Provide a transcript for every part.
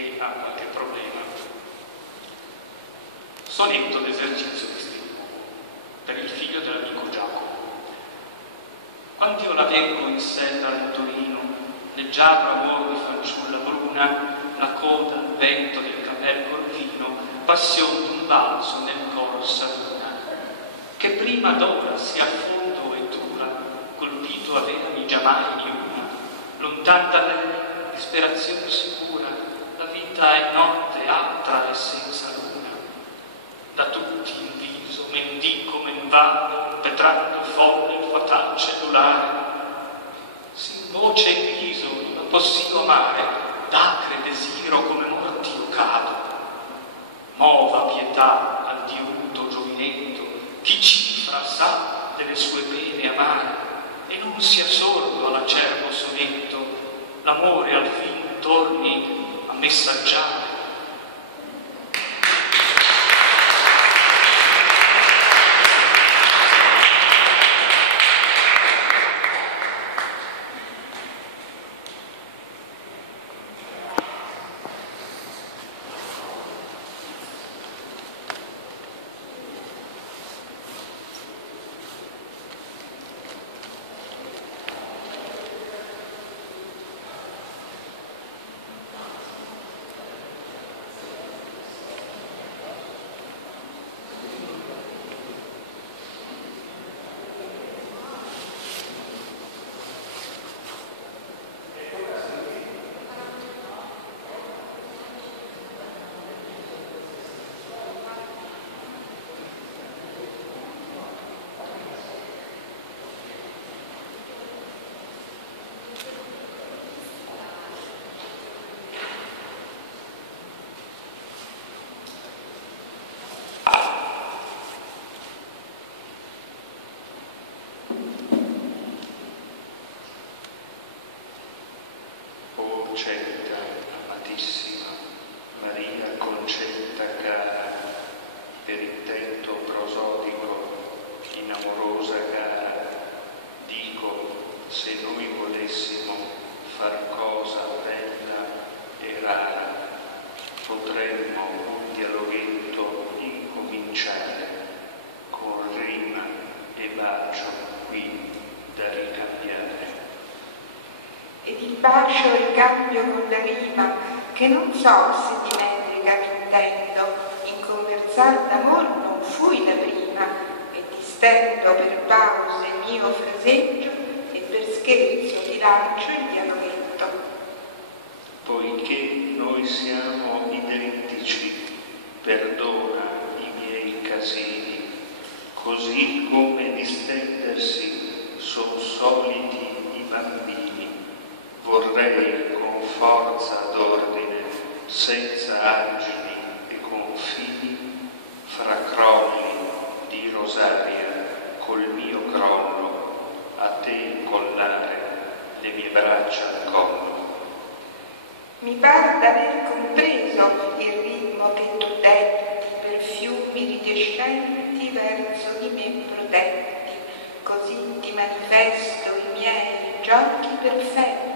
che ha qualche problema. Sonetto d'esercizio estivo per il figlio dell'amico Giacomo. Quando io la vengo in sella al Torino, leggiadro amor di fanciulla bruna, la coda al vento del capello corvino, passion d'un valso nel cor s'aduna, che prima d'ora sia fondo e dura, colpito averami giammai niuna, lontan da lei, disperazione sicura, la vita è notte altra e senza luna, da tutti in viso mendico menvago, petrando folle il fatal cellulare, sin voce in viso non possiamo amare, d'acre desiro come morti io cado, mova pietà al diruto giovinetto, chi cifra sa delle sue pene amare, e non sia sordo all'acerbo sonetto, l'amore al fin torni a messaggiare. Concetta, amatissima, Maria Concetta cara, per intento prosodico, in amorosa gara, dico, se noi volessimo far cosa bella e rara, potremmo un dialoghetto incominciare, con rima e bacio qui da ricambiare. Ed il bacio ricambio con la rima, che non so se dimetrica mi intendo, in conversar d'amor non fui la prima, e ti stendo per pause mio fraseggio, e per scherzo ti lancio il dialoghetto. Poiché noi siamo identici, perdona i miei casini, così come distendersi son soliti i bambini. Vorrei con forza d'ordine, senza argini e confini, fra crolli di rosaria col mio crollo, a te incollare le mie braccia al collo. Mi par d'aver compreso il ritmo che tu detti per fiumi ridescenti verso di me protetti, così ti manifesto i miei giochi perfetti,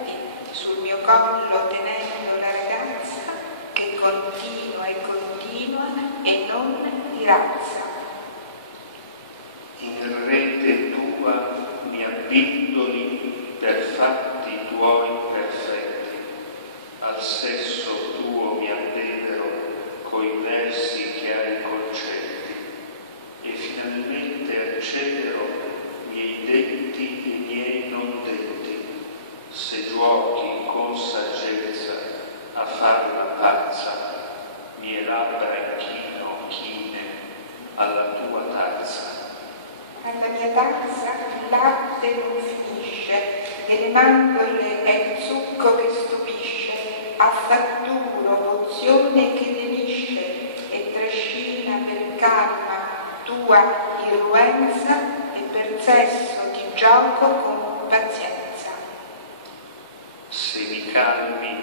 sul mio collo tenendo la ragazza che continua e non dirazza. In rete tua mi abbindoli per fatti tuoi perfetti, al sesso tuo mi addevero coi versi che hai concetti, e finalmente accelero miei detti e miei non detti, se giochi con saggezza a farla pazza, mie labbra inchino chine alla tua tazza. Alla mia tazza il latte non finisce, e le mandorle è il succo che stupisce, affatturo, pozione che lenisce, e trascina per calma tua irruenza, e per sesso ti gioco con pazienza. Se mi calmi,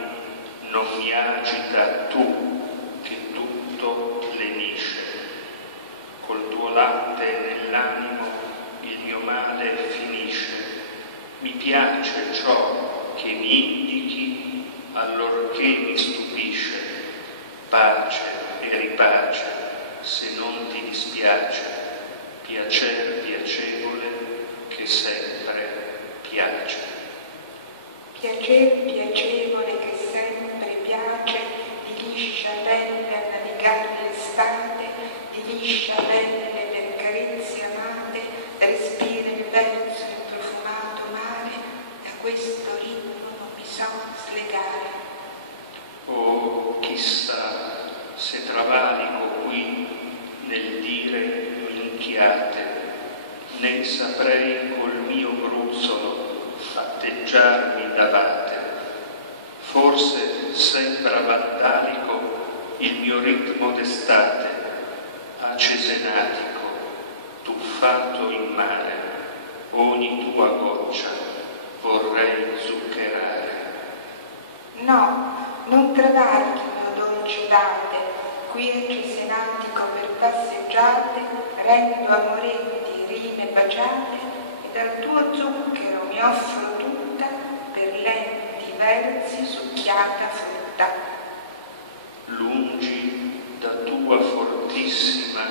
non mi agita tu, che tutto lenisce. Col tuo latte nell'animo il mio male finisce. Mi piace ciò che mi indichi, allorché mi stupisce. pace e ripace, se non ti dispiace, piacer piacevole che sempre piace. Piacer piacevole che sempre piace, di liscia pelle a navigare l'estate, di liscia pelle per carezze amate, respira il verso in profumato mare, da questo ritmo non mi so slegare. Oh, chissà se travalico qui nel dire minchiate, né saprei col mio gruzzolo atteggiarmi d'abate. Forse sembra vandalico il mio ritmo d'estate, acesenatico, tuffato in mare, ogni tua goccia vorrei zuccherare. No, non travalichi, mio dolce date, qui acesenatico per passeggiate, rendo amoretti rime baciate, e dal tuo zucchero mi offro tutta per lenti versi succhiata frutta. Lungi da tua fortissima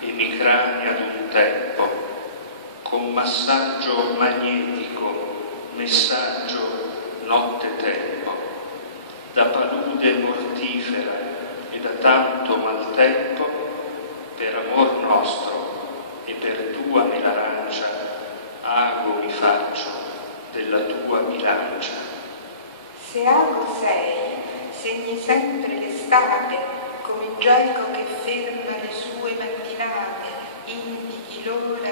emicrania d'un tempo, con massaggio magnetico, messaggio notte tempo, da palude mortifera e da tanto maltempo, per amor nostro e per tua melarancia, ago mi faccio della tua bilancia. Se ago sei, segni sempre l'estate, come il gioico che ferma le sue mattinate, indichi l'ora